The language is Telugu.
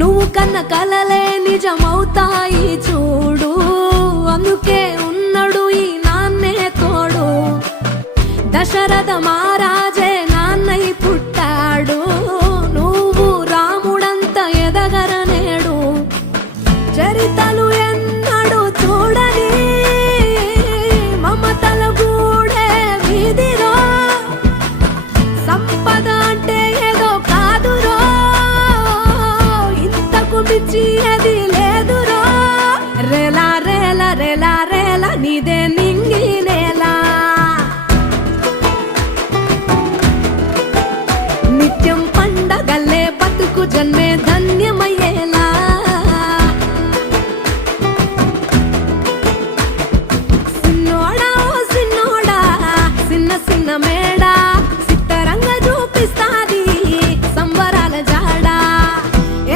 నువ్వు కన్న కలలే నిజమవుతాయి చూడు, అందుకే ఉన్నాడు ఈ నాన్నే తోడు. దశరథ మహారాజే నాన్నై పుట్టాడు, నువ్వు రాముడంత ఎదగరనేడు. చరితలు ఎన్నడు చూడని మమతల గూడే వీధిరో, సంపద అంటే ఏదో కాదురో, ఇంతకు మించి